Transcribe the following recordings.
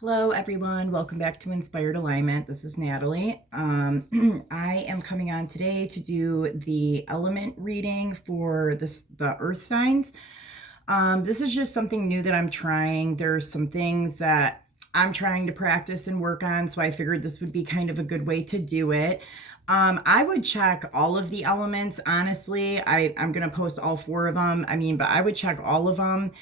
Hello, everyone. Welcome back to Inspired Alignment. This is Natalie. I am coming on today to do the element reading for the earth signs. This is just something new that I'm trying. There's some things that I'm trying to practice and work on, so I figured this would be kind of a good way to do it. I would check all of the elements, honestly. I'm going to post all four of them. But I would check all of them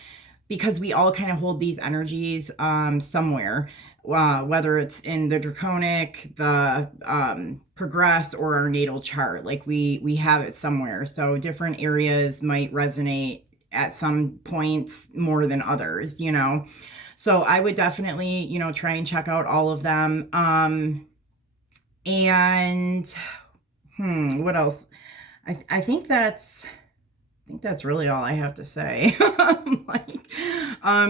because we all kind of hold these energies somewhere, whether it's in the draconic, the progress, or our natal chart. Like we have it somewhere. So different areas might resonate at some points more than others, you know. So I would definitely, try and check out all of them. And what else? I think that's really all I have to say.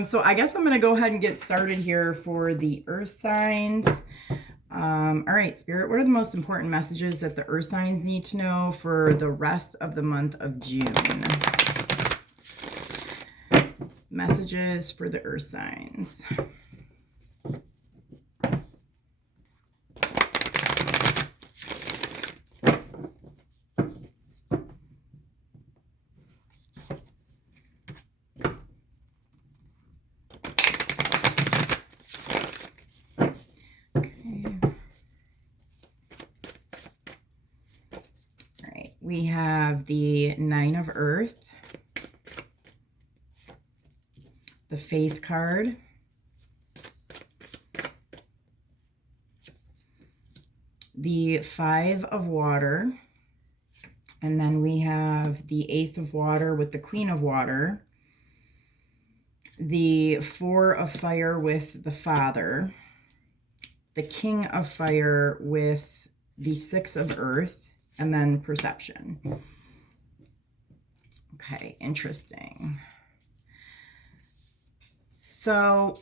So I guess I'm going to go ahead and get started here for the earth signs. All right, Spirit, what are the most important messages that the earth signs need to know for the rest of the month of June? Messages for the earth signs. We have the Nine of Earth, the Faith card, the Five of Water, and then we have the Ace of Water with the Queen of Water, the Four of Fire with the Father, the King of Fire with the Six of Earth, and then Perception. Okay, interesting. So,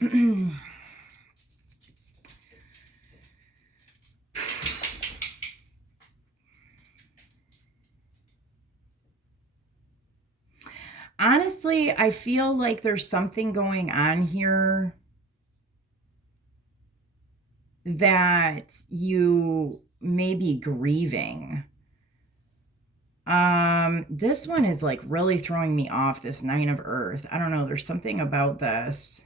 honestly, I feel like there's something going on here that you may be grieving. This one is like really throwing me off, this Nine of Earth. I don't know, there's something about this.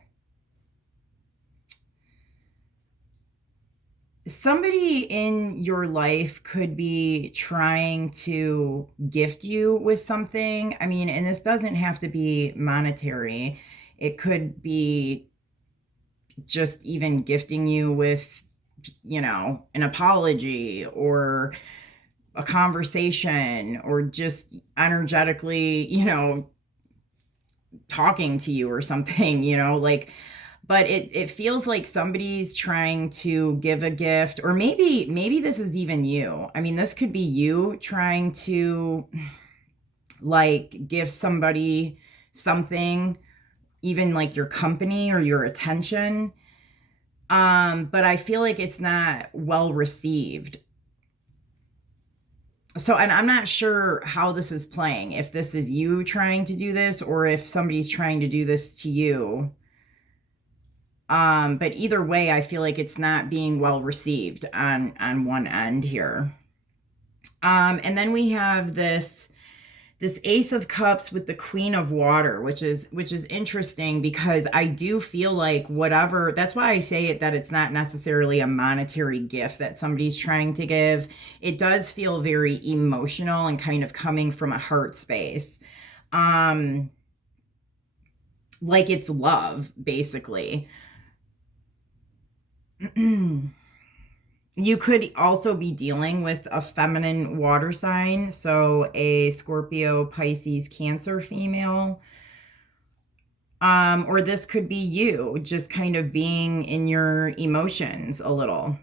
Somebody in your life could be trying to gift you with something. And this doesn't have to be monetary. It could be just even gifting you with, an apology or a conversation, or just energetically, talking to you or something, but it feels like somebody's trying to give a gift, or maybe this is even you. This could be you trying to like give somebody something, even like your company or your attention. But I feel like it's not well received. So, and I'm not sure how this is playing, if this is you trying to do this or if somebody's trying to do this to you. But either way, I feel like it's not being well received on one end here. And then we have this Ace of Cups with the Queen of Water, which is interesting, because I do feel like whatever, that's why I say it, that it's not necessarily a monetary gift that somebody's trying to give. It does feel very emotional and kind of coming from a heart space. Like it's love, basically. You could also be dealing with a feminine water sign, so a Scorpio, Pisces, Cancer female. Or this could be you just kind of being in your emotions a little.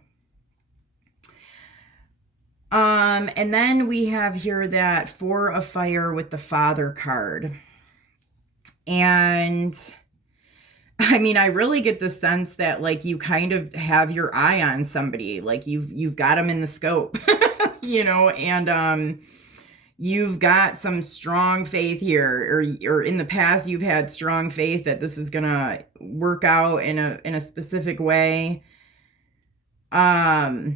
And then we have here that Four of Fire with the Father card. And I really get the sense that like you kind of have your eye on somebody, like you've got them in the scope, and you've got some strong faith here, or in the past you've had strong faith that this is gonna work out in a specific way. But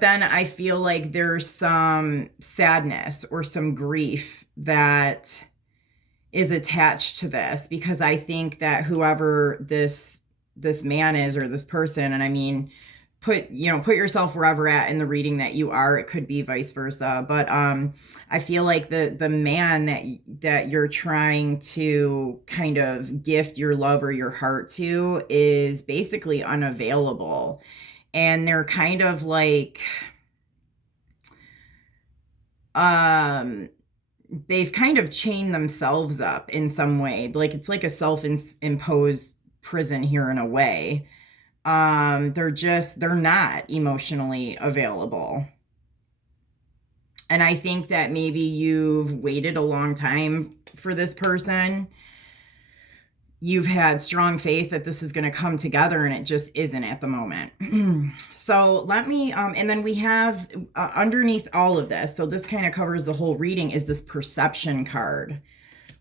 then I feel like there's some sadness or some grief that is attached to this, because I think that whoever this man is, or this person, and I mean, put yourself wherever at in the reading that you are. It could be vice versa, but I feel like the man that you're trying to kind of gift your love or your heart to is basically unavailable, and they're kind of like they've kind of chained themselves up in some way. Like, it's like a self-imposed prison here in a way. They're not emotionally available. And I think that maybe you've waited a long time for this person. You've had strong faith that this is going to come together, and it just isn't at the moment. So let me, and then we have underneath all of this, so this kind of covers the whole reading, is this perception card,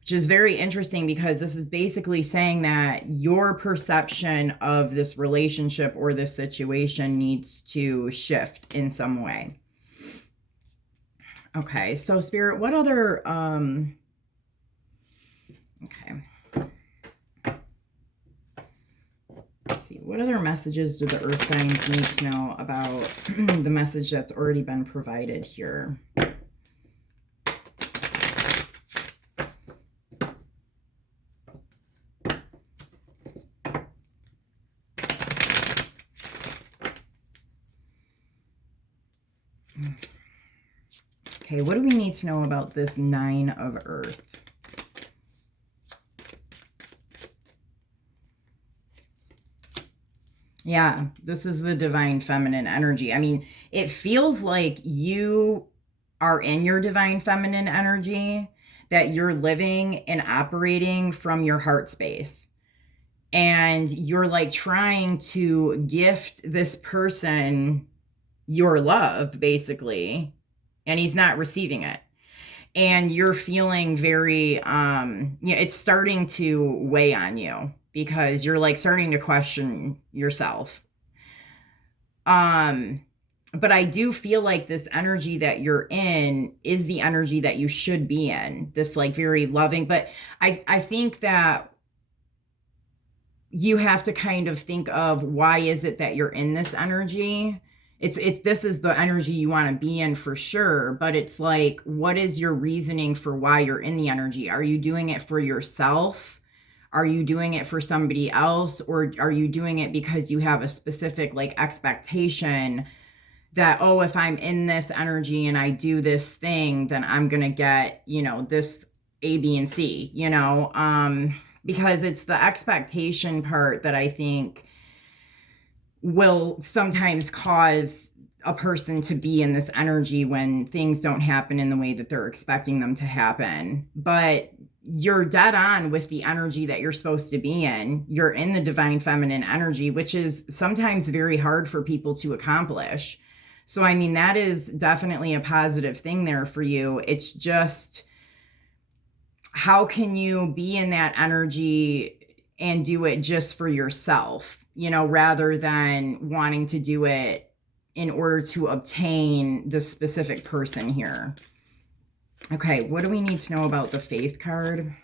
which is very interesting because this is basically saying that your perception of this relationship or this situation needs to shift in some way. Okay, so Spirit, what other, okay. Let's see, what other messages do the earth signs need to know about the message that's already been provided here? Okay, what do we need to know about this Nine of Earth? Yeah, this is the divine feminine energy. I mean, it feels like you are in your divine feminine energy, that you're living and operating from your heart space. And you're like trying to gift this person your love, basically, and he's not receiving it. And you're feeling very, it's starting to weigh on you, because you're like starting to question yourself. But I do feel like this energy that you're in is the energy that you should be in, this like very loving, but I think that you have to kind of think of, why is it that you're in this energy? This is the energy you want to be in for sure, but it's like, what is your reasoning for why you're in the energy? Are you doing it for yourself? Are you doing it for somebody else? Or are you doing it because you have a specific like expectation that, oh, if I'm in this energy and I do this thing, then I'm going to get, this A, B, and C, because it's the expectation part that I think will sometimes cause a person to be in this energy when things don't happen in the way that they're expecting them to happen. But you're dead on with the energy that you're supposed to be in. You're in the divine feminine energy, which is sometimes very hard for people to accomplish. So, I mean, that is definitely a positive thing there for you. It's just, how can you be in that energy and do it just for yourself, rather than wanting to do it in order to obtain the specific person here? Okay, what do we need to know about the Faith card?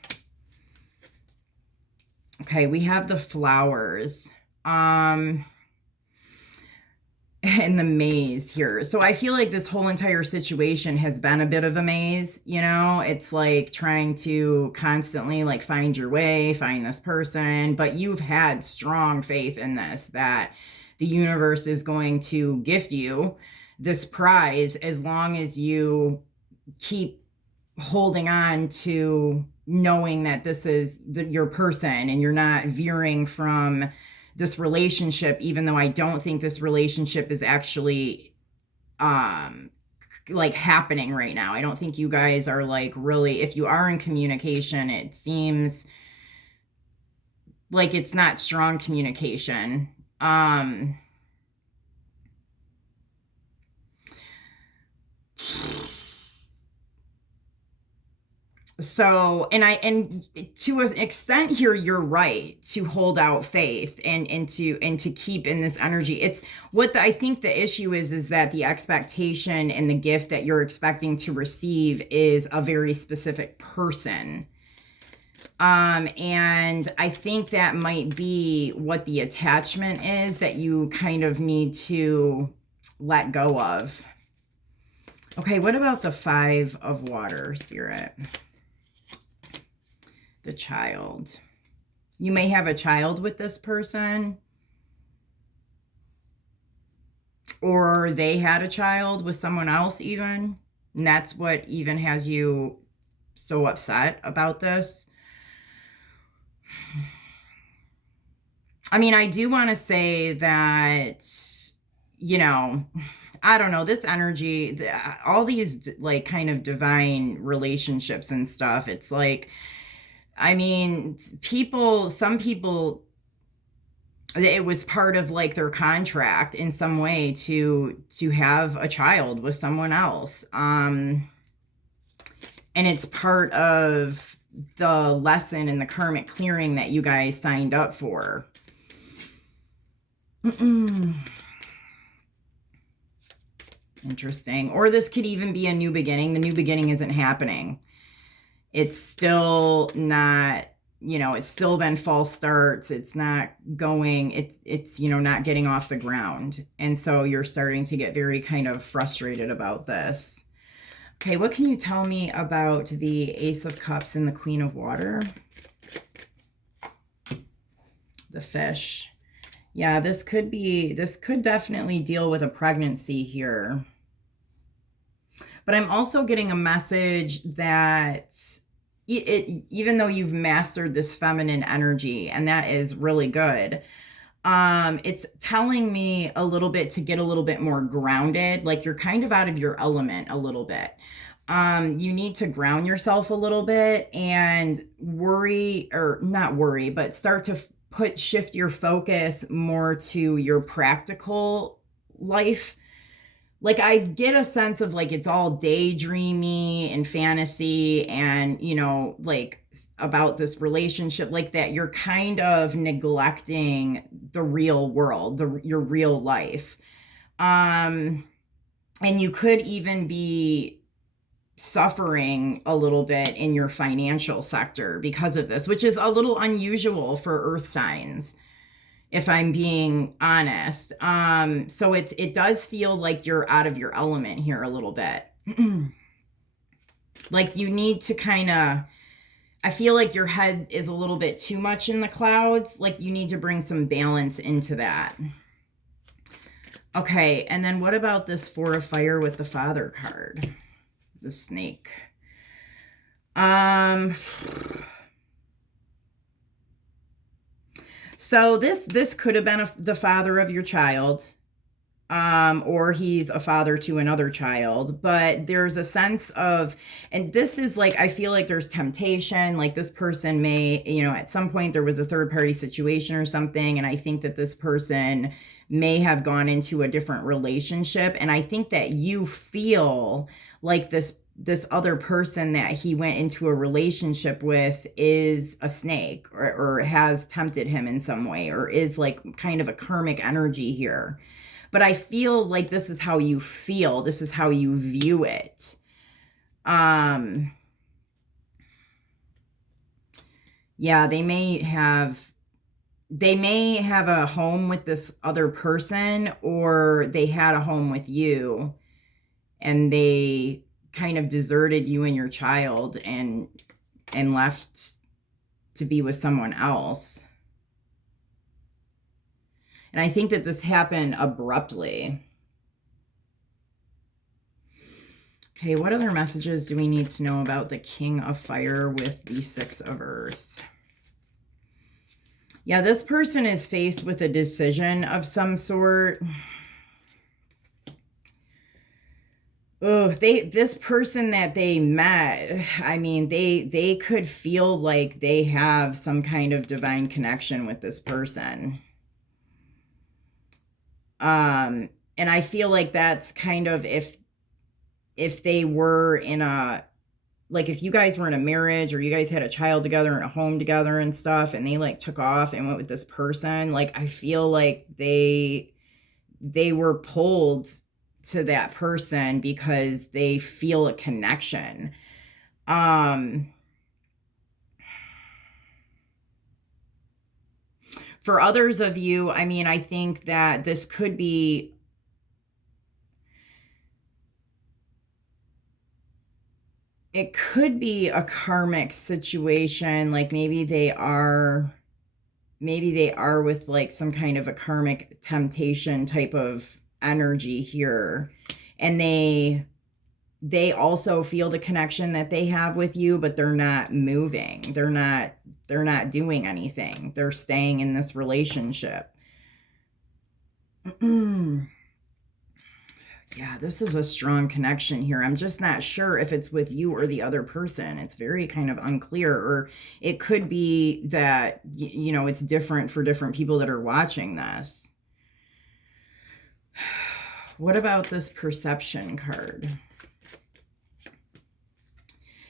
Okay, we have the Flowers. And the Maze here. So I feel like this whole entire situation has been a bit of a maze, it's like trying to constantly like find your way, find this person, but you've had strong faith in this, that the universe is going to gift you this prize as long as you keep holding on to knowing that this is your person, and you're not veering from this relationship, even though I don't think this relationship is actually like happening right now. I don't think you guys are like really, if you are in communication, it seems like it's not strong communication. So, and to an extent here, you're right to hold out faith and to keep in this energy. It's I think the issue is that the expectation and the gift that you're expecting to receive is a very specific person. And I think that might be what the attachment is that you kind of need to let go of. Okay, what about the 5 of water, Spirit? The child. You may have a child with this person, or they had a child with someone else even, and that's what even has you so upset about this. I mean, I do want to say that, you know, I don't know, this energy, all these like kind of divine relationships and stuff, it's like, I mean, some people, it was part of like their contract in some way to have a child with someone else. And it's part of the lesson and the karmic clearing that you guys signed up for. Interesting. Or this could even be a new beginning. The new beginning isn't happening. It's still not, it's still been false starts. It's not going, it's not getting off the ground. And so you're starting to get very kind of frustrated about this. Okay, what can you tell me about the Ace of Cups and the Queen of Water? The fish. Yeah, this could definitely deal with a pregnancy here. But I'm also getting a message that even though you've mastered this feminine energy, and that is really good, it's telling me a little bit to get a little bit more grounded. Like you're kind of out of your element a little bit. You need to ground yourself a little bit and not worry, but start to shift your focus more to your practical life. Like I get a sense of like it's all daydreamy and fantasy and, like about this relationship like that. You're kind of neglecting the real world, your real life. And you could even be suffering a little bit in your financial sector because of this, which is a little unusual for earth signs, if I'm being honest. So it does feel like you're out of your element here a little bit. Like you need to I feel like your head is a little bit too much in the clouds. Like you need to bring some balance into that. Okay, and then what about this 4 of Fire with the Father card? The snake. So this could have been the father of your child, or he's a father to another child, but there's a sense of, and this is like, I feel like there's temptation, like this person may, at some point there was a third party situation or something, and I think that this person may have gone into a different relationship, and I think that you feel like this other person that he went into a relationship with is a snake or has tempted him in some way, or is like kind of a karmic energy here. But I feel like this is how you feel. This is how you view it. Yeah, they may have a home with this other person, or they had a home with you and they kind of deserted you and your child and left to be with someone else. And I think that this happened abruptly. Okay, what other messages do we need to know about the King of Fire with the 6 of Earth? Yeah, this person is faced with a decision of some sort. Oh, this person that they met, I mean, they could feel like they have some kind of divine connection with this person. And I feel like that's kind of if they were in a like if you guys were in a marriage or you guys had a child together and a home together and stuff, and they like took off and went with this person, like I feel like they were pulled to that person because they feel a connection. For others of you, I mean, I think that this could be, it could be a karmic situation. Like maybe they are with like some kind of a karmic temptation type of energy here. And they also feel the connection that they have with you, but they're not moving. They're not doing anything. They're staying in this relationship. Yeah, this is a strong connection here. I'm just not sure if it's with you or the other person. It's very kind of unclear, or it could be that, you know, it's different for different people that are watching this. What about this perception card?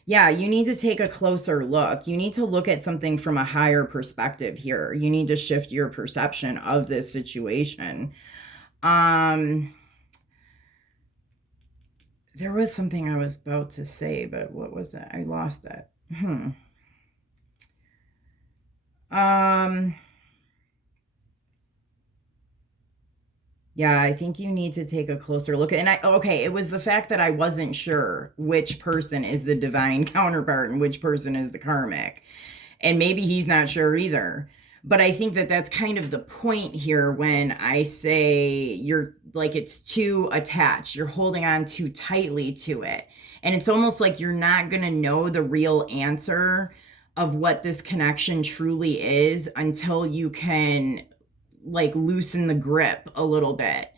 Yeah, you need to take a closer look. You need to look at something from a higher perspective here. You need to shift your perception of this situation. There was something I was about to say, but what was it? I lost it. Yeah, I think you need to take a closer look. And okay, it was the fact that I wasn't sure which person is the divine counterpart and which person is the karmic. And maybe he's not sure either. But I think that that's kind of the point here when I say you're like, it's too attached. You're holding on too tightly to it. And it's almost like you're not going to know the real answer of what this connection truly is until you can like loosen the grip a little bit,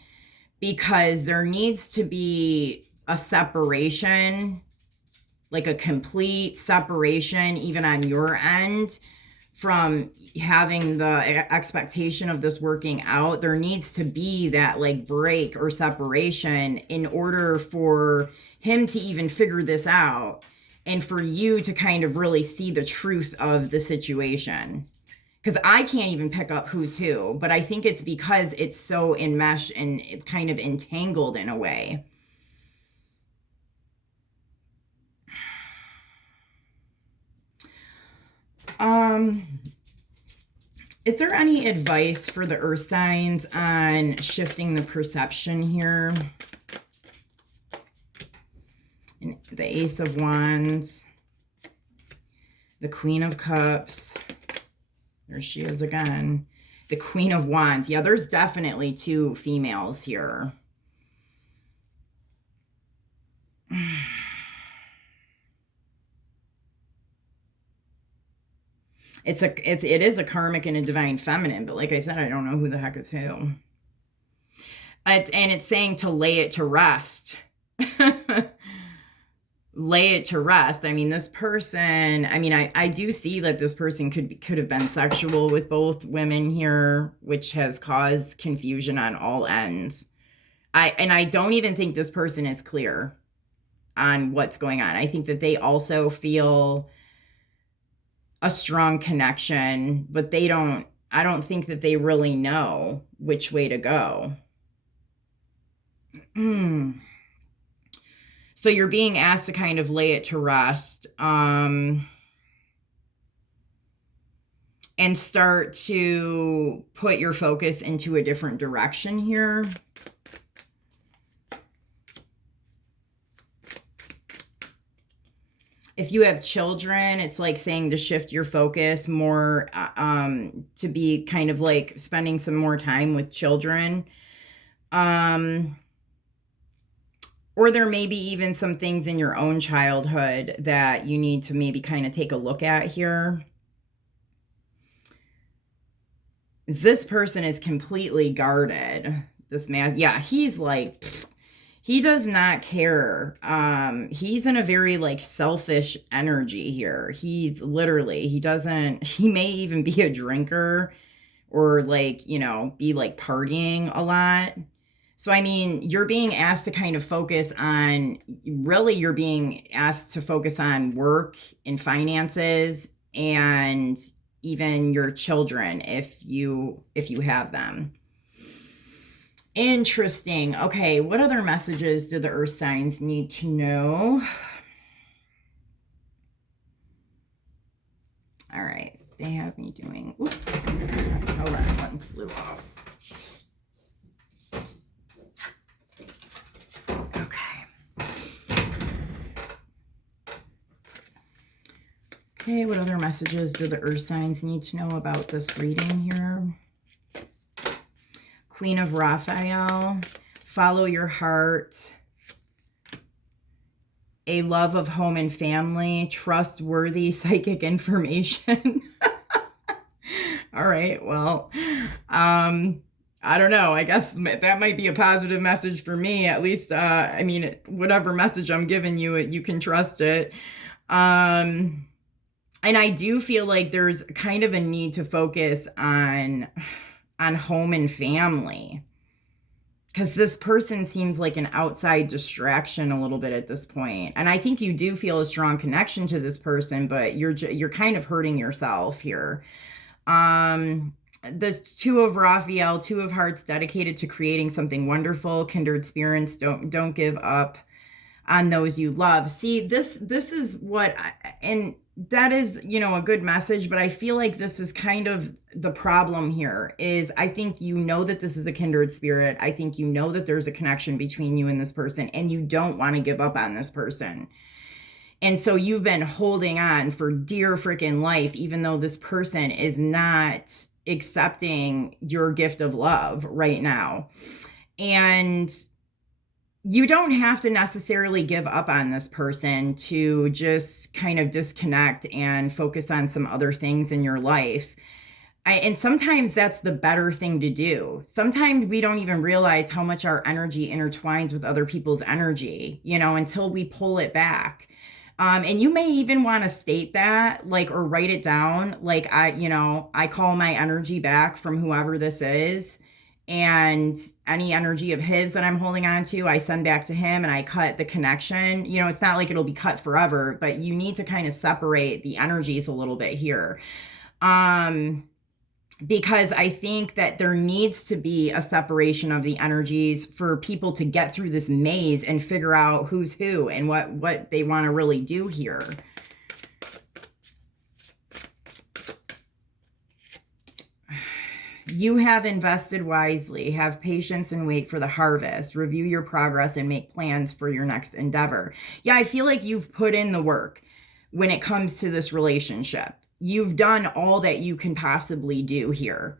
because there needs to be a separation, like a complete separation, even on your end, from having the expectation of this working out. There needs to be that like break or separation in order for him to even figure this out and for you to kind of really see the truth of the situation. Because I can't even pick up who's who, but I think it's because it's so enmeshed and it's kind of entangled in a way. Is there any advice for the earth signs on shifting the perception here? And the Ace of Wands, the Queen of Cups. There she is again. The Queen of Wands. Yeah, there's definitely two females here. It is a karmic and a divine feminine, but like I said, I don't know who the heck is who. And it's saying to lay it to rest. Lay it to rest. I mean, this person, I mean, I do see that this person could have been sexual with both women here, which has caused confusion on all ends. I don't even think this person is clear on what's going on. I think that they also feel a strong connection, but I don't think that they really know which way to go. So you're being asked to kind of lay it to rest, and start to put your focus into a different direction here. If you have children, it's like saying to shift your focus more, to be kind of like spending some more time with children. Or there may be even some things in your own childhood that you need to maybe kind of take a look at here. This person is completely guarded. This man, yeah, he's like, he does not care. He's in a very like selfish energy here. He's literally, he may even be a drinker or like, you know, be like partying a lot. So, I mean, you're being asked to kind of focus on, really, you're being asked to focus on work and finances and even your children if you have them. Interesting. Okay, what other messages do the earth signs need to know? All right, they have me doing, oops, hold on, one flew off. Okay, what other messages do the earth signs need to know about this reading here? Queen of Raphael, follow your heart, a love of home and family, trustworthy psychic information. All right, well, I don't know. I guess that might be a positive message for me. At least, I mean, whatever message I'm giving you, you can trust it. And I do feel like there's kind of a need to focus on home and family, because this person seems like an outside distraction a little bit at this point. And I think you do feel a strong connection to this person, but you're kind of hurting yourself here. The Two of Raphael, Two of Hearts, dedicated to creating something wonderful. Kindred spirits, don't give up on those you love. See, this is what and that is, a good message, but I feel like this is kind of the problem here. Is I think that this is a kindred spirit. I think that there's a connection between you and this person, and you don't want to give up on this person. And so you've been holding on for dear freaking life, even though this person is not accepting your gift of love right now. And you don't have to necessarily give up on this person to just kind of disconnect and focus on some other things in your life. And sometimes that's the better thing to do. Sometimes we don't even realize how much our energy intertwines with other people's energy, until we pull it back. And you may even want to state that, or write it down. I call my energy back from whoever this is. And any energy of his that I'm holding on to, I send back to him, and I cut the connection. It's not like it'll be cut forever, but you need to kind of separate the energies a little bit here. Because I think that there needs to be a separation of the energies for people to get through this maze and figure out who's who and what they want to really do here. You have invested wisely, have patience and wait for the harvest, review your progress and make plans for your next endeavor. Yeah, I feel like you've put in the work when it comes to this relationship. You've done all that you can possibly do here.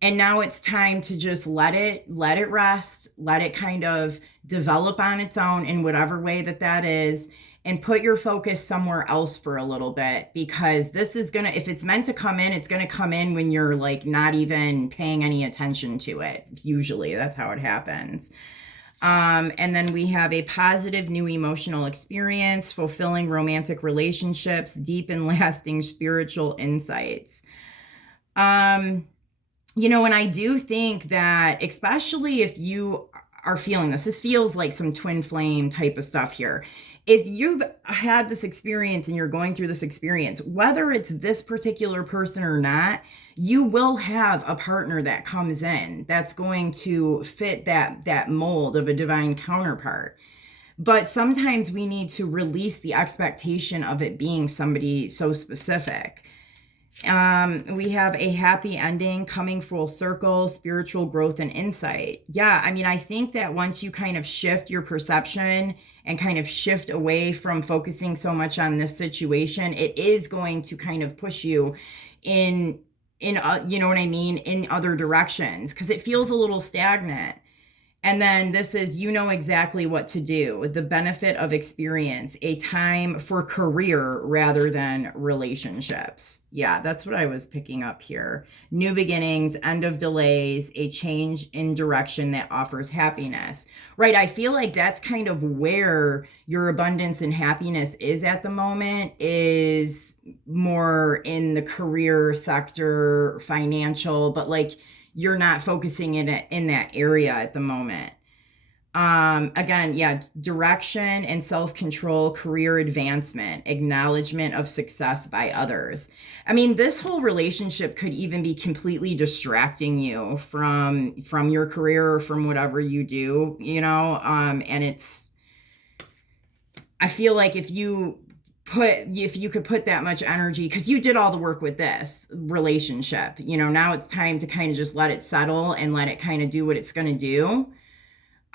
And now it's time to just let it rest, let it kind of develop on its own in whatever way that is. And put your focus somewhere else for a little bit, because this is if it's meant to come in, it's going to come in when you're not even paying any attention to it. Usually that's how it happens. And then we have a positive new emotional experience, fulfilling romantic relationships, deep and lasting spiritual insights. And I do think that, especially if you are feeling this feels like some twin flame type of stuff here. If you've had this experience and you're going through this experience, whether it's this particular person or not, you will have a partner that comes in that's going to fit that mold of a divine counterpart. But sometimes we need to release the expectation of it being somebody so specific. We have a happy ending, coming full circle, spiritual growth and insight. Yeah, I mean, I think that once you kind of shift your perception and kind of shift away from focusing so much on this situation, it is going to kind of push you in you know what I mean, in other directions, because it feels a little stagnant. And then this is, exactly what to do. The benefit of experience, a time for career rather than relationships. Yeah, that's what I was picking up here. New beginnings, end of delays, a change in direction that offers happiness. Right, I feel like that's kind of where your abundance and happiness is at the moment, is more in the career sector, financial, but you're not focusing in that area at the moment. Again, yeah, direction and self-control, career advancement, acknowledgement of success by others. I mean, this whole relationship could even be completely distracting you from your career or from whatever you do, you know. And it's, I feel like if you could put that much energy, because you did all the work with this relationship, you know, now it's time to kind of just let it settle and let it kind of do what it's going to do.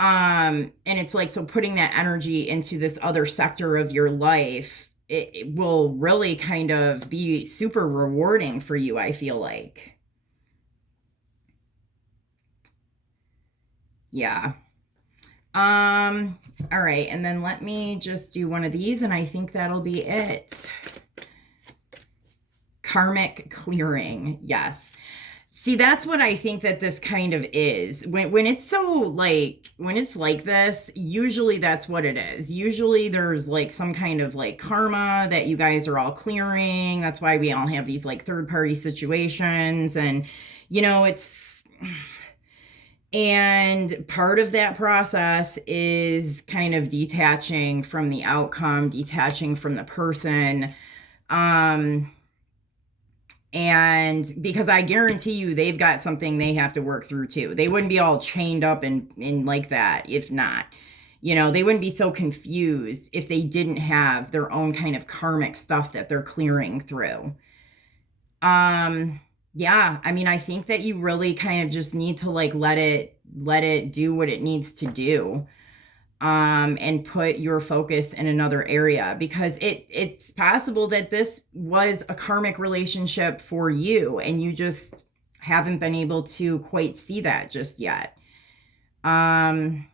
And it's like, so putting that energy into this other sector of your life, it will really kind of be super rewarding for you, I feel like. Yeah. All right, and then let me just do one of these, and I think that'll be it. Karmic clearing. Yes. See, that's what I think that this kind of is. When it's so like when it's like this, usually that's what it is. Usually there's like some kind of like karma that you guys are all clearing. That's why we all have these like third party situations, and you know, it's, and part of that process is kind of detaching from the outcome, detaching from the person. Um and because I guarantee you they've got something they have to work through too. They wouldn't be all chained up and like that if not. You know, they wouldn't be so confused if they didn't have their own kind of karmic stuff that they're clearing through. Yeah, I mean, I think that you really kind of just need to like let it do what it needs to do, and put your focus in another area, because it's possible that this was a karmic relationship for you and you just haven't been able to quite see that just yet. Um,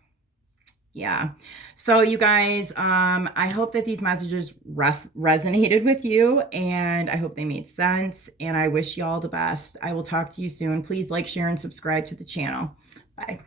yeah. So you guys, I hope that these messages resonated with you, and I hope they made sense, and I wish you all the best. I will talk to you soon. Please like, share, and subscribe to the channel. Bye.